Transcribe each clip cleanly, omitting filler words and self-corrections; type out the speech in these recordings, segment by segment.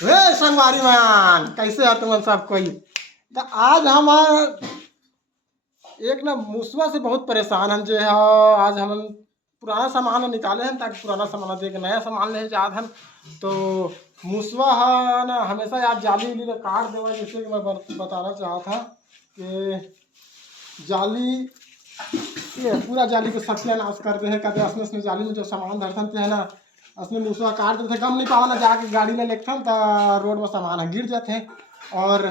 वे संगवारी मान कैसे है तुम सब कोई। तो आज हम एक ना मुसवा से बहुत परेशान हम जो है। आज हम पुराना सामान निकाले हैं ताकि पुराना सामान दे के नया सामान ले जात हम। तो मुसवा है ना हमेशा याद जाली उली काट देवा। जैसे कि मैं बताना चाहता था कि जाली ये पूरा जाली को सत्यानाश करते हैं। कहते असने उसमें जाली में जो सामान धरते थे है ना असने मुसवा काट देते गम नहीं पावा ना जाके गाड़ी में लेते तो रोड में सामान गिर जाते हैं। और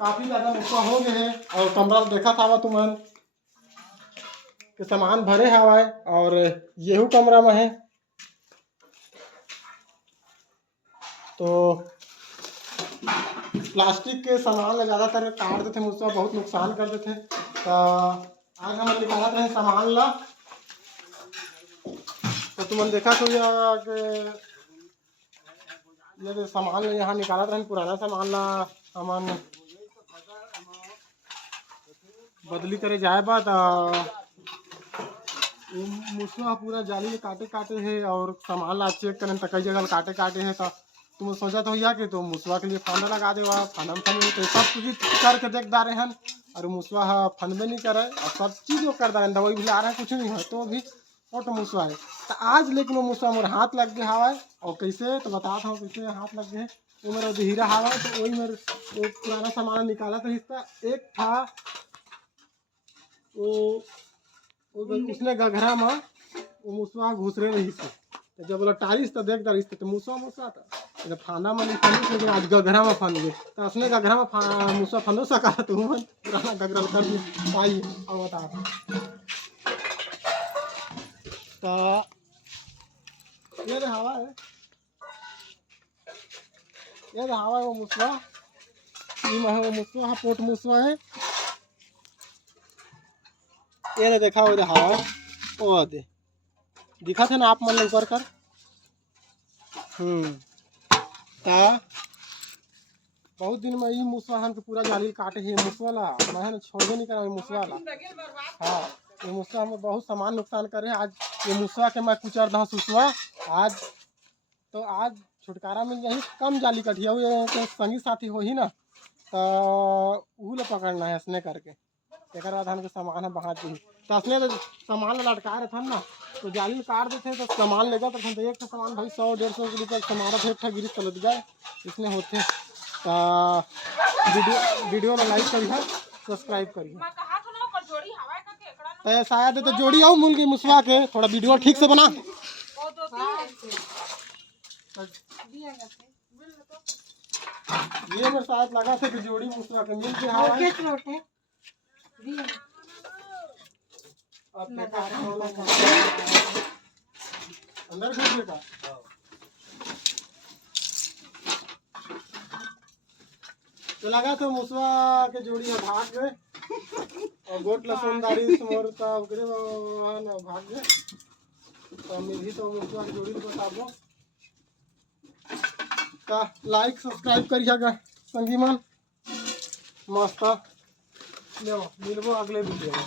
काफ़ी ज़्यादा मुसवा हो गए हैं। और कमरा देखा था तुमन के सामान भरे हवा और येहू कमरा में है। तो प्लास्टिक के सामान में ज़्यादातर काट देते मुझसे बहुत नुकसान कर देते। तो आज हम निकाला रहे सामान ला। तो तुमने देखा तो ये सामान यहाँ निकाला रहे पुराना सामान ला हमन बदली करे जाए बात मुसवा पूरा जाली में काटे काटे है। और सामान ला चेक करें तो कई जगह काटे काटे है। तो तुम सोचा तो भैया कि तो मुसवा के लिए फांदा लगा दे फांदा में फंद तो सब कुछ करके देख दा रहे हैं। और मुसवा फंद में नहीं करे और सब चीज़ वो कर दा रहे दवाई भी ला रहे हैं कुछ नहीं है तो भी फोटो मुसवा है। तो आज लेकिन वो मुसवा मोर हाथ लग गया हवा और कैसे तो बताता हूँ कैसे हाथ लग गए। वो मेरा हीरा हवा तो वही मेरे वो पुराना सामान निकाला था हिस्सा एक था वो उसने घघरा में वो मुसवा घुसरे रही से। तो जब बोला टारिस तो देख दारिस तो मुसवा मुसवा था फाना में नहीं फंदी लेकिन आज घघरा में फंद गए। तो उसने घघरा में मुसवा फंदो सका तो पुराना घघरा कर पाई और बता तो ये हवा है ये हवा है वो मुसवा वो मुसवा पोट मुसवा है। ये देखा वो हवा ओ दे दिखा थे ना आप मन ऊपर कर ता बहुत दिन में मुसवा हम पूरा जाली काटे है मुसवा ला मैं छोड़े नहीं करा मुसवा ला। हाँ ये मुसवा में बहुत सामान नुकसान करे। आज ये मुसवा के मैं कुचर दा सुसवा आज तो आज छुटकारा मिल जाही कम जाली कटिया हुई संगी साथी हो ही ना तो वह ले पकड़ना है इसने करके एक बाद हम सामान है बहा दी। तो असने तो सामान लटका रहे थे ना तो जाली काट देते तो सामान लेगा तो एक सामान भाई 100-150 रुपये सामान एक गिरी चलत जाए इसमें होते। तो वीडियो में लाइक करिए सब्सक्राइब करिए। तो शायद तो जोड़ी आओ मिल गई मुसवा के थोड़ा वीडियो ठीक से बना ये मेरे शायद लगा था कि जोड़ी मुसवा के मिल गया अंदर घुसने का तो लगा तो मुसवा के जोड़ी भाग गए और गोट लसन दाढ़ी मोर भाग गए। तो मिली तो मुसवा की जोड़ी बताबो का लाइक सब्सक्राइब करिएगा संगी मन मस्त मिलबो अगले वीडियो में।